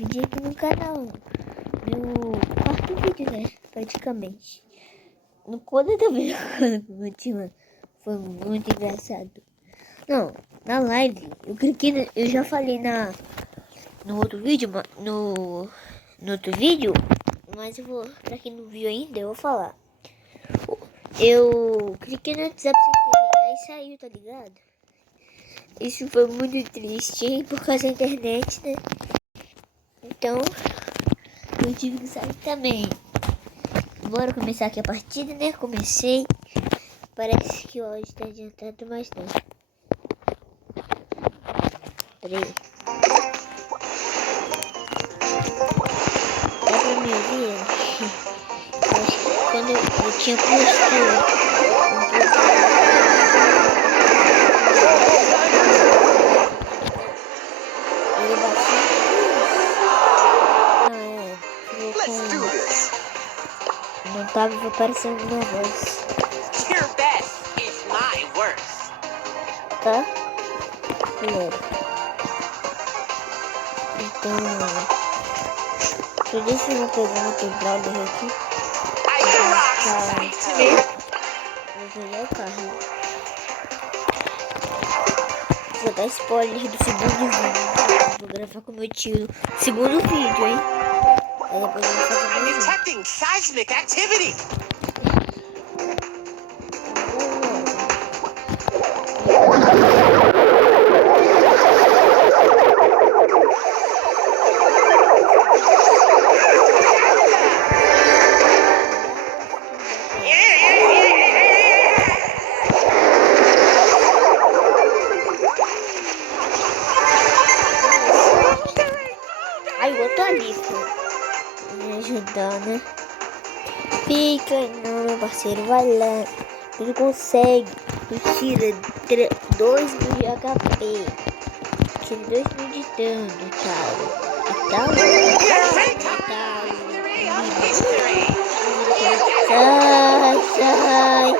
vídeo aqui no canal. Meu quarto vídeo, né? Praticamente. No Coda também, com meu tio, mano. Foi muito engraçado. Não, na live, eu cliquei, eu já falei no outro vídeo, no outro vídeo, mas eu vou, pra quem não viu ainda, eu vou falar. Eu cliquei no WhatsApp sem querer, aí saiu, tá ligado? Isso foi muito triste, hein, por causa da internet, né? Então, eu tive que sair também. Bora começar aqui a partida, né? Comecei. Parece que o áudio tá adiantado, mas não. Peraí. Dá pra me ouvir? Quando eu tinha posto ele não tava aparecendo minha voz. Your best is my worst. Tá? Beleza. Então, deixa eu pegar uma quebrada aqui. Vou pegar o carro. Vou dar spoiler do segundo vídeo. Vou gravar com meu tio. Segundo vídeo, hein? Aí depois eu vou fazer mais um. Detecting seismic activity. Aí o outro ali, me ajudar, né? Fica, não, meu parceiro, vai lá. Ele consegue. Tu tira 2 mil de HP. Tira 2 mil de dano e tal. E tal. Sai.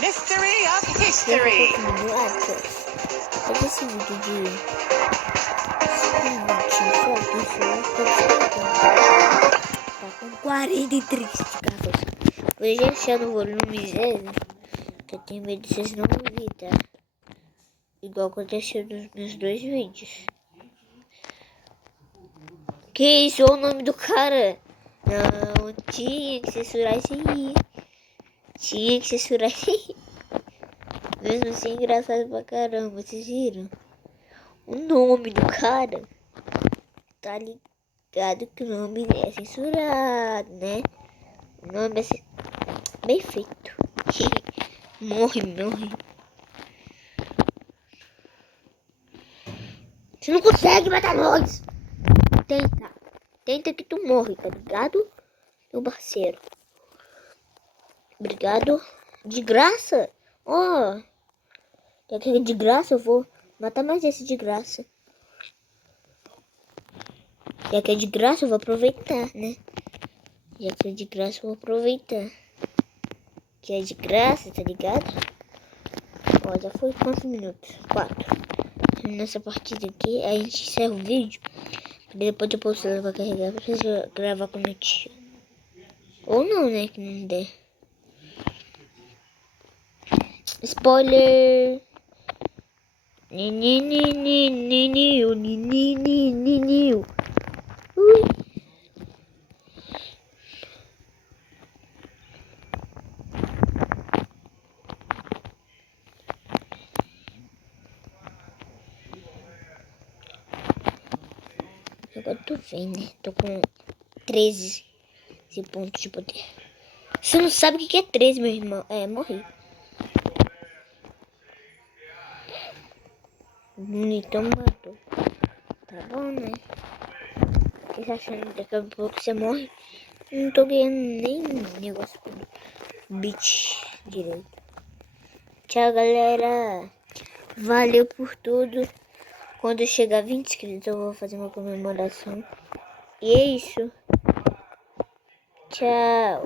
Mystery of history. Esse vídeo de tá com 43 carros. Vou deixar no volume 0, que eu tenho medo de vocês não ouvir, tá? Igual aconteceu nos meus 2 vídeos. Que isso? Olha o nome do cara. Não, tinha que censurar isso aí. Tinha que censurar isso aí. Mesmo assim, engraçado pra caramba, vocês viram? O nome do cara, tá ligado que o nome é censurado, né? O nome é bem feito. Morre. Você não consegue matar nós! Tenta que tu morre, tá ligado? Meu parceiro. Obrigado. De graça? Ó. Já que é de graça, eu vou matar mais esse de graça. Já que é de graça, eu vou aproveitar, né? Já que é de graça, eu vou aproveitar. Que é de graça, tá ligado? Ó, já foi quantos minutos? 4. Nessa partida aqui, a gente encerra o vídeo. Depois eu posto ela pra carregar pra vocês gravar com meu tio. Ou não, né? Que não der. Spoiler! Nininho. Ui. Agora tô vendo, né? Tô com 13 pontos de poder. Você não sabe o que é 13, meu irmão. É, morri. Bonitão matou. Tá bom, né? Você tá achando que daqui a pouco você morre? Não tô ganhando nem negócio pro beat direito. Tchau, galera. Valeu por tudo. Quando eu chegar a 20 inscritos, eu vou fazer uma comemoração. E é isso. Tchau.